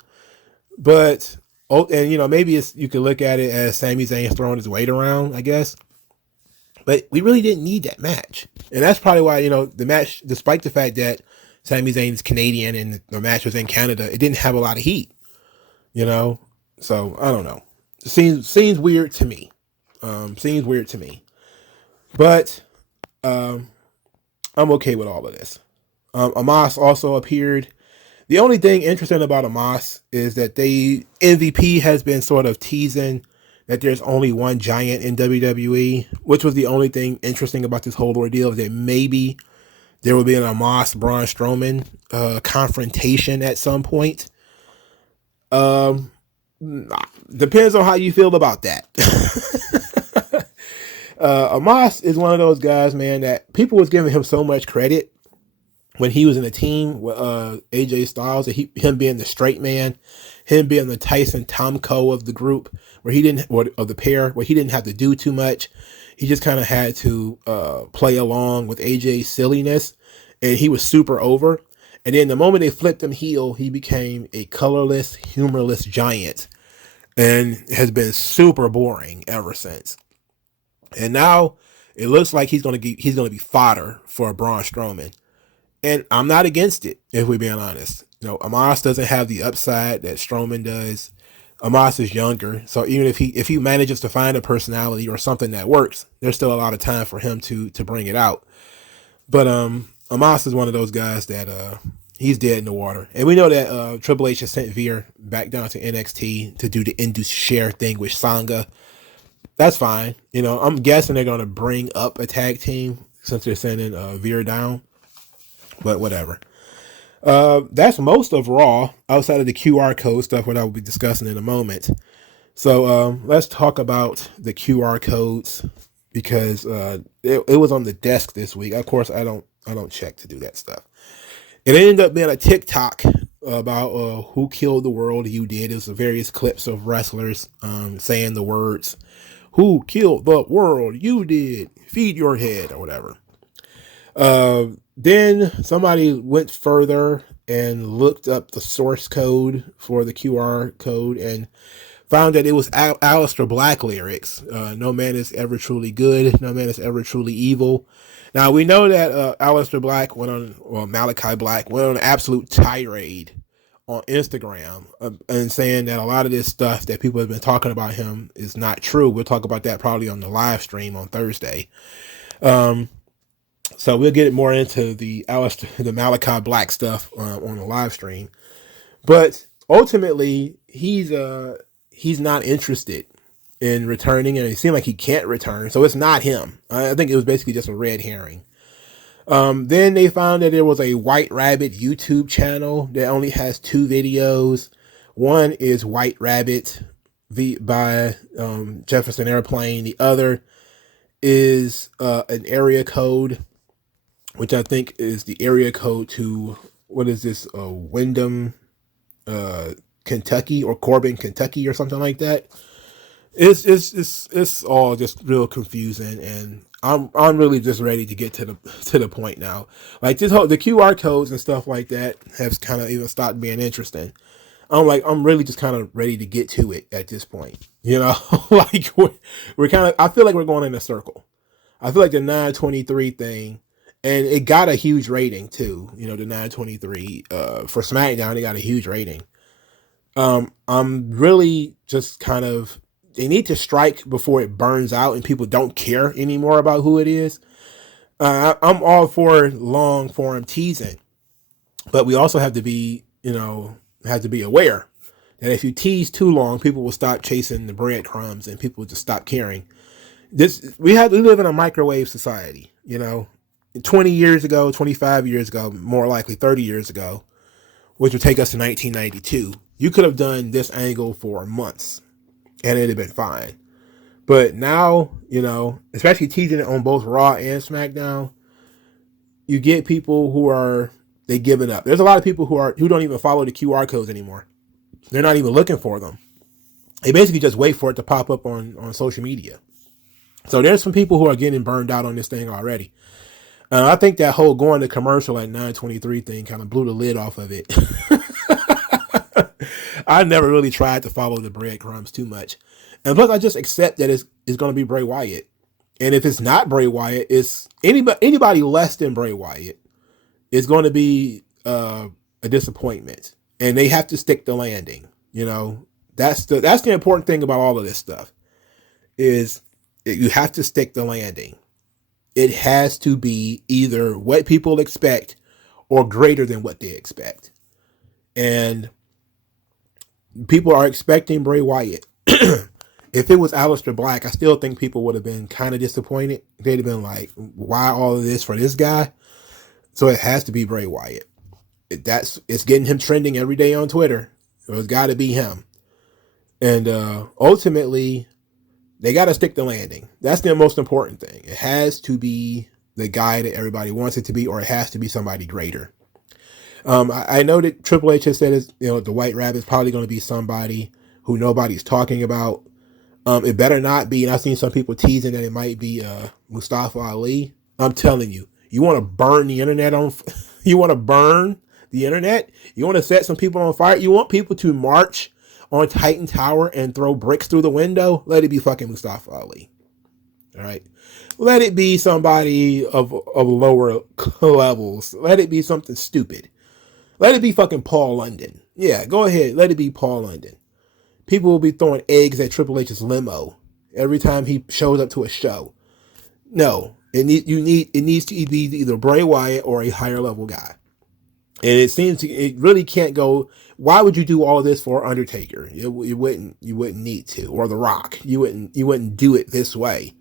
but maybe you could look at it as Sami Zayn throwing his weight around, I guess. But we really didn't need that match, and that's probably why the match, despite the fact that Sami Zayn is Canadian and the match was in Canada, it didn't have a lot of heat, So I don't know. It seems weird to me. But I'm okay with all of this. Amos also appeared. The only thing interesting about Amos is that MVP has been sort of teasing that there's only one giant in WWE, which was the only thing interesting about this whole ordeal, that maybe there will be an Amos Braun Strowman confrontation at some point. Depends on how you feel about that. Amos is one of those guys, man, that people was giving him so much credit when he was in a team with AJ Styles, him being the straight man, him being the Tyson Tomko of the group, of the pair, where he didn't have to do too much. He just kind of had to play along with AJ's silliness, and he was super over. And then the moment they flipped him heel, he became a colorless, humorless giant, and has been super boring ever since. And now it looks like he's going to be fodder for Braun Strowman. And I'm not against it, if we're being honest. Amos doesn't have the upside that Strowman does. Amos is younger, so even if he manages to find a personality or something that works, there's still a lot of time for him to bring it out. But Amos is one of those guys that he's dead in the water. And we know that Triple H has sent Veer back down to NXT to do the induced share thing with Sangha. That's fine. I'm guessing they're going to bring up a tag team since they're sending Veer down. But whatever. That's most of Raw outside of the QR code stuff, what I will be discussing in a moment. So let's talk about the QR codes, because it was on the desk this week. Of course, I don't check to do that stuff. It ended up being a TikTok about who killed the world. You did. It was various clips of wrestlers saying the words, "Who killed the world? You did. Feed your head," or whatever. Then somebody went further and looked up the source code for the QR code and found that it was Aleister Black lyrics. No man is ever truly good. No man is ever truly evil. Now, we know that Malachi Black went on an absolute tirade on Instagram and saying that a lot of this stuff that people have been talking about him is not true. We'll talk about that probably on the live stream on Thursday. So we'll get more into the Malachi Black stuff on the live stream. But ultimately, he's not interested in returning, and it seemed like he can't return. So it's not him. I think it was basically just a red herring. Then they found that there was a White Rabbit YouTube channel that only has 2 videos. One is White Rabbit by Jefferson Airplane. The other is an area code, which I think is the area code to, what is this, Wyndham, Kentucky, or Corbin, Kentucky, or something like that. It's all just real confusing, and I'm really just ready to get to the point now. Like the QR codes and stuff like that have kind of even stopped being interesting. I'm really just kind of ready to get to it at this point. Like we're kind of, I feel like we're going in a circle. I feel like the 923 thing, and it got a huge rating too. The 923 for SmackDown, it got a huge rating. I'm really just kind of, they need to strike before it burns out and people don't care anymore about who it is. I'm all for long form teasing, but we also have to be, aware that if you tease too long, people will stop chasing the breadcrumbs and people will just stop caring. We live in a microwave society, 20 years ago, 25 years ago, more likely 30 years ago, which would take us to 1992. You could have done this angle for months and it'd have been fine. But now, especially teasing it on both Raw and SmackDown, you get people they giving up. There's a lot of people who don't even follow the QR codes anymore. They're not even looking for them. They basically just wait for it to pop up on social media. So there's some people who are getting burned out on this thing already. I think that whole going to commercial at 923 thing kind of blew the lid off of it. I never really tried to follow the breadcrumbs too much. And plus, I just accept that it's going to be Bray Wyatt. And if it's not Bray Wyatt, it's anybody less than Bray Wyatt is going to be a disappointment. And they have to stick the landing. That's the important thing about all of this stuff is you have to stick the landing. It has to be either what people expect or greater than what they expect. And people are expecting Bray Wyatt. If it was Aleister Black, I still think people would have been kind of disappointed. They'd have been like, why all of this for this guy? So it has to be Bray Wyatt. It's getting him trending every day on Twitter. So it's got to be him. And ultimately, they got to stick the landing. That's the most important thing. It has to be the guy that everybody wants it to be, or it has to be somebody greater. I know that Triple H has said the White Rabbit is probably going to be somebody who nobody's talking about. It better not be, and I've seen some people teasing that it might be Mustafa Ali. I'm telling you, you want to burn the internet on, you want to burn the internet? You want to set some people on fire? You want people to march on Titan Tower and throw bricks through the window? Let it be fucking Mustafa Ali. All right. Let it be somebody of lower levels. Let it be something stupid. Let it be fucking Paul London. Yeah, go ahead. Let it be Paul London. People will be throwing eggs at Triple H's limo every time he shows up to a show. No, it needs to be either Bray Wyatt or a higher level guy. And it really can't go. Why would you do all of this for Undertaker? You wouldn't need to, or The Rock. You wouldn't do it this way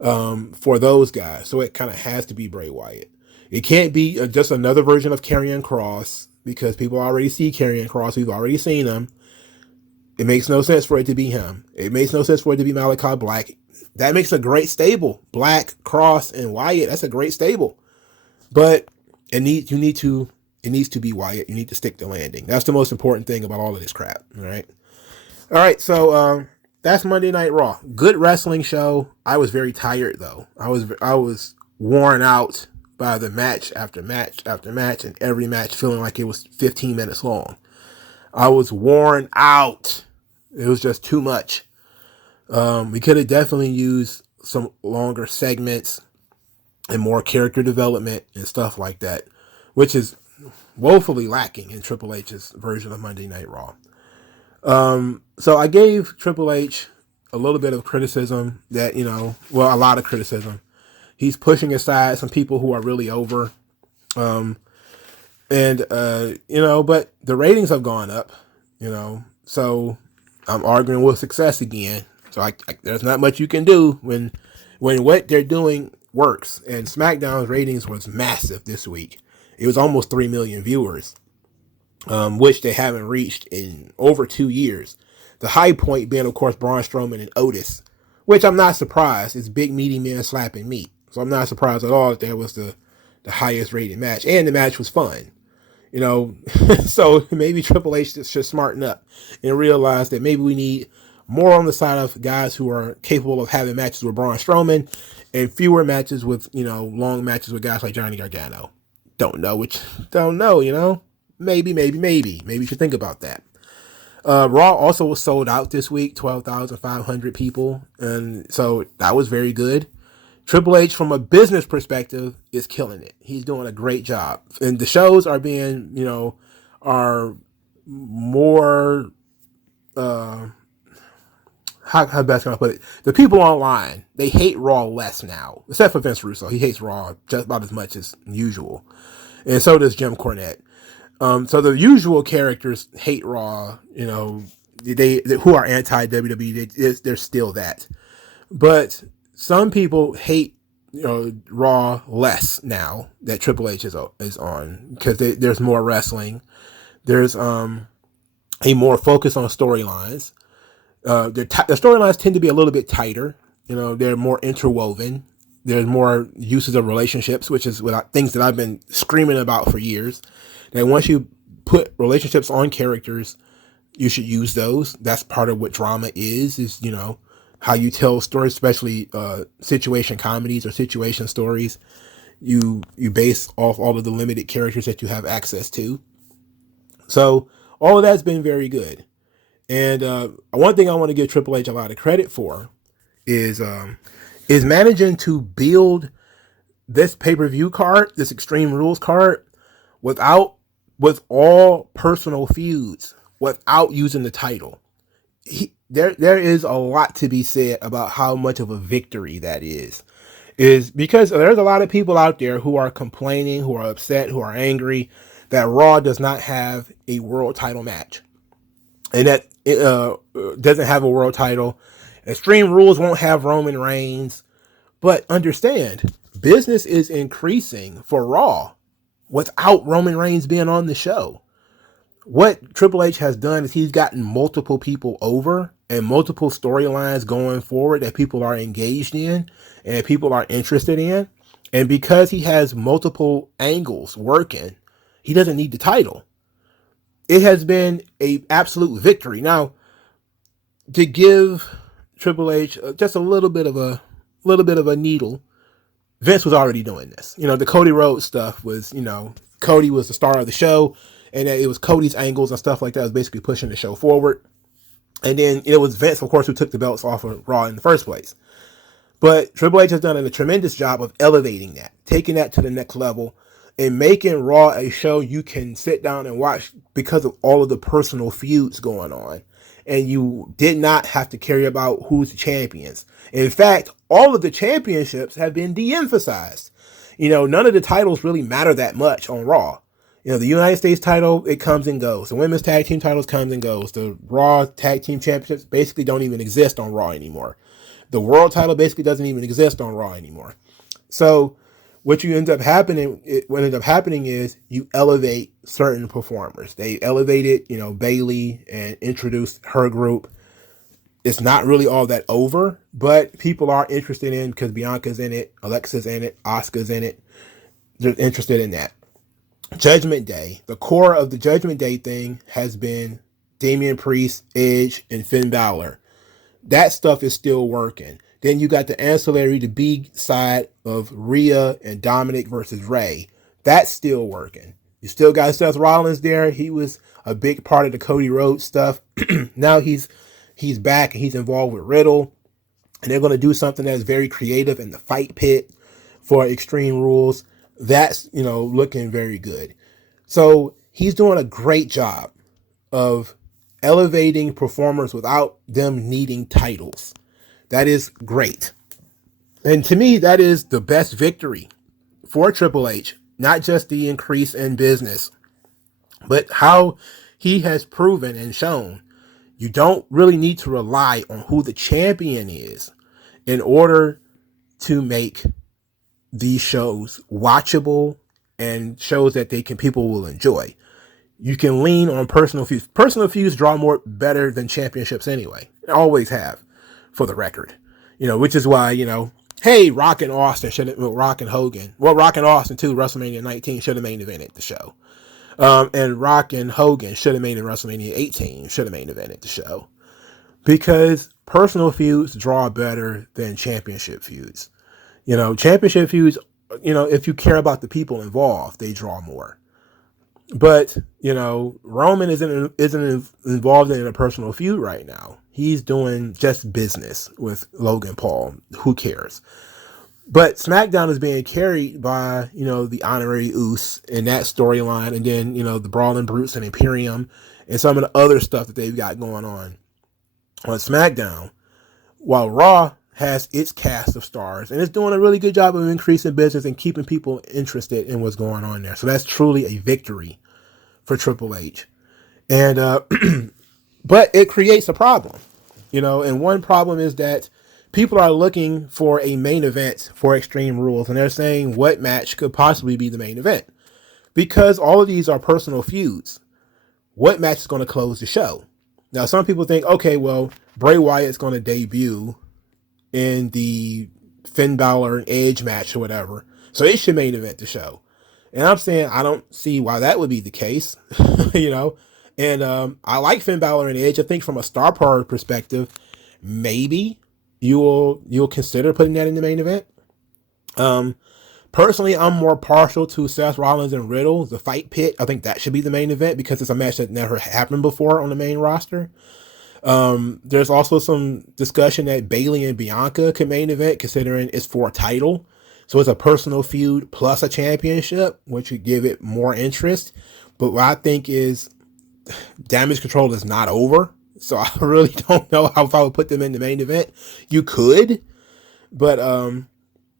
for those guys. So it kind of has to be Bray Wyatt. It can't be just another version of Karrion Kross, because people already see Karrion Kross. We've already seen him. It makes no sense for it to be him. It makes no sense for it to be Malachi Black. That makes a great stable. Black, Kross, and Wyatt. That's a great stable. But it needs to be Wyatt. You need to stick the landing. That's the most important thing about all of this crap. All right. So that's Monday Night Raw. Good wrestling show. I was very tired though. I was worn out by the match after match after match, and every match feeling like it was 15 minutes long. I was worn out. It was just too much. We could have definitely used some longer segments and more character development and stuff like that, which is woefully lacking in Triple H's version of Monday Night Raw. So I gave Triple H a little bit of criticism that, a lot of criticism. He's pushing aside some people who are really over. But the ratings have gone up, so I'm arguing with success again. So there's not much you can do when what they're doing works. And SmackDown's ratings was massive this week. It was almost 3 million viewers, which they haven't reached in over 2 years. The high point being, of course, Braun Strowman and Otis, which I'm not surprised. It's big meaty men slapping meat. So I'm not surprised at all that that was the highest rated match. And the match was fun. So maybe Triple H should smarten up and realize that maybe we need more on the side of guys who are capable of having matches with Braun Strowman and fewer matches with, long matches with guys like Johnny Gargano. Don't know, maybe you should think about that. Raw also was sold out this week, 12,500 people. And so that was very good. Triple H, from a business perspective, is killing it. He's doing a great job. And the shows are being, are more, how best can I put it? The people online, they hate Raw less now, except for Vince Russo. He hates Raw just about as much as usual. And so does Jim Cornette. So the usual characters hate Raw, they who are anti-WWE, they're still that. But some people hate, Raw less now that Triple H is on, because there's more wrestling. There's a more focus on storylines. The storylines tend to be a little bit tighter. They're more interwoven. There's more uses of relationships, which is things that I've been screaming about for years. That once you put relationships on characters, you should use those. That's part of what drama is how you tell stories, especially situation comedies or situation stories. You base off all of the limited characters that you have access to. So all of that's been very good. And one thing I want to give Triple H a lot of credit for is managing to build this pay-per-view card, this Extreme Rules card, with all personal feuds, without using the title. There is a lot to be said about how much of a victory that is because there's a lot of people out there who are complaining, who are upset, who are angry that Raw does not have a world title match, and that it doesn't have a world title. Extreme Rules won't have Roman Reigns, but understand, business is increasing for Raw without Roman Reigns being on the show. What Triple H has done is he's gotten multiple people over and multiple storylines going forward that people are engaged in and that people are interested in. And because he has multiple angles working, he doesn't need the title. It has been an absolute victory. Now, to give Triple H just a little bit of a needle, Vince was already doing this. The Cody Rhodes stuff was, Cody was the star of the show, and it was Cody's angles and stuff like that was basically pushing the show forward. And then it was Vince, of course, who took the belts off of Raw in the first place. But Triple H has done a tremendous job of elevating that, taking that to the next level, and making Raw a show you can sit down and watch because of all of the personal feuds going on. And you did not have to care about who's the champions. In fact, all of the championships have been de-emphasized. None of the titles really matter that much on Raw. The United States title, it comes and goes. The women's tag team titles comes and goes. The Raw tag team championships basically don't even exist on Raw anymore. The world title basically doesn't even exist on Raw anymore. So what ends up happening is you elevate certain performers. They elevated, Bayley and introduced her group. It's not really all that over, but people are interested in, because Bianca's in it, Alexa's in it, Asuka's in it. They're interested in that. Judgment Day. The core of the Judgment Day thing has been Damian Priest, Edge, and Finn Balor. That stuff is still working. Then you got the ancillary, the B side of Rhea and Dominic versus Rey. That's still working. You still got Seth Rollins there. He was a big part of the Cody Rhodes stuff. Now he's back and he's involved with Riddle. And they're going to do something that's very creative in the fight pit for Extreme Rules. That's, looking very good. So he's doing a great job of elevating performers without them needing titles. That is great. And to me, that is the best victory for Triple H. Not just the increase in business, but how he has proven and shown you don't really need to rely on who the champion is in order to make these shows watchable and shows that people will enjoy. You can lean on personal feuds. Personal feuds draw more better than championships anyway. They always have, for the record. Which is why, hey, Rock and Hogan. Well, Rock and Austin too, WrestleMania 19 should have main evented the show. And Rock and Hogan should have made in WrestleMania 18, should have main evented the show. because personal feuds draw better than championship feuds. Championship feuds, if you care about the people involved, they draw more. But, Roman isn't involved in a personal feud right now. He's doing just business with Logan Paul. Who cares? But SmackDown is being carried by, the Honorary Usos and that storyline, and then, the Brawling Brutes and Imperium and some of the other stuff that they've got going on SmackDown, while Raw has its cast of stars and it's doing a really good job of increasing business and keeping people interested in what's going on there. So that's truly a victory for Triple H. And, but it creates a problem, and one problem is that people are looking for a main event for Extreme Rules, and they're saying what match could possibly be the main event, because all of these are personal feuds. What match is going to close the show? Now, some people think, okay, well, Bray Wyatt's going to debut in the Finn Balor and Edge match or whatever, so it should main event the show. And I'm saying I don't see why that would be the case, And I like Finn Balor and Edge. I think from a star power perspective, maybe you'll consider putting that in the main event. Personally, I'm more partial to Seth Rollins and Riddle, the Fight Pit. I think that should be the main event because it's a match that never happened before on the main roster. There's also some discussion that Bayley and Bianca could main event, considering it's for a title. So it's a personal feud plus a championship, which would give it more interest. But what I think is Damage Control is not over. So I really don't know how if I would put them in the main event. You could, but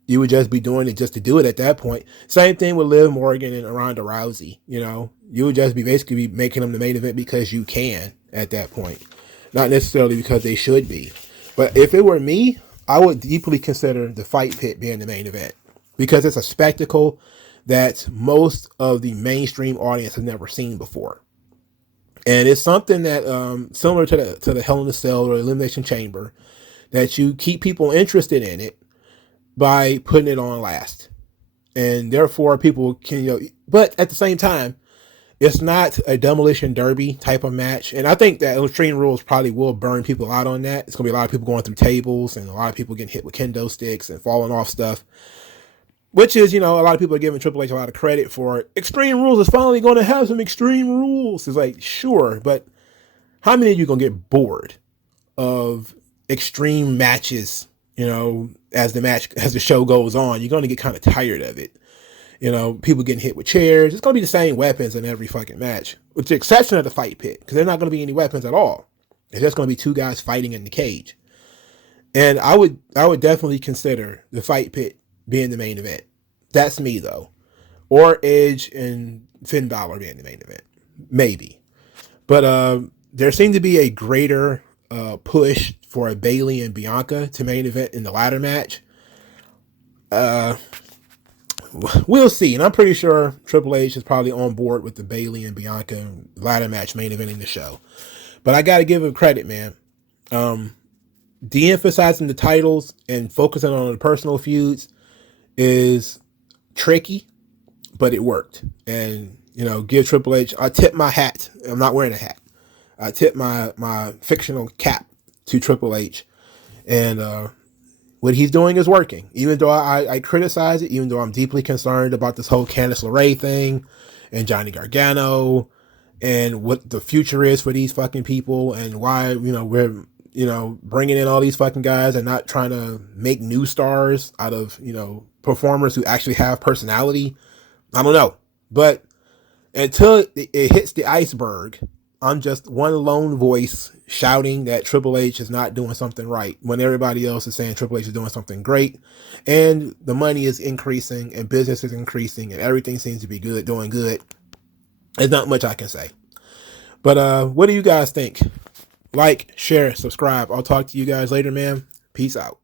you would just be doing it just to do it at that point. Same thing with Liv Morgan and Ronda Rousey. You would just be basically making them the main event because you can at that point. Not necessarily because they should be. But if it were me, I would deeply consider the Fight Pit being the main event, because it's a spectacle that most of the mainstream audience has never seen before. And it's something that, similar to the Hell in a Cell or Elimination Chamber, that you keep people interested in it by putting it on last. And therefore people can, but at the same time, it's not a Demolition Derby type of match. And I think that Extreme Rules probably will burn people out on that. It's going to be a lot of people going through tables and a lot of people getting hit with kendo sticks and falling off stuff. Which is, a lot of people are giving Triple H a lot of credit for it. Extreme Rules is finally going to have some Extreme Rules. It's like, sure, but how many of you going to get bored of extreme matches, as the show goes on? You're going to get kind of tired of it. People getting hit with chairs. It's going to be the same weapons in every fucking match, with the exception of the Fight Pit, because there's not going to be any weapons at all. It's just going to be two guys fighting in the cage. And I would definitely consider the Fight Pit being the main event. That's me, though. Or Edge and Finn Balor being the main event. Maybe. But there seemed to be a greater push for a Bayley and Bianca to main event in the ladder match. We'll see. And I'm pretty sure Triple H is probably on board with the Bayley and Bianca ladder match main eventing the show. But I got to give him credit, man. De-emphasizing the titles and focusing on the personal feuds is tricky, but it worked. And, give Triple H, I tip my hat. I'm not wearing a hat. I tip my fictional cap to Triple H. And what he's doing is working. Even though I criticize it, even though I'm deeply concerned about this whole Candice LeRae thing and Johnny Gargano and what the future is for these fucking people and why, we're, bringing in all these fucking guys and not trying to make new stars out of, performers who actually have personality. I don't know. But until it hits the iceberg, I'm just one lone voice shouting that Triple H is not doing something right when everybody else is saying Triple H is doing something great, and the money is increasing and business is increasing and everything seems to be good, doing good. There's not much I can say. But what do you guys think? Like, share, subscribe. I'll talk to you guys later, man. Peace out.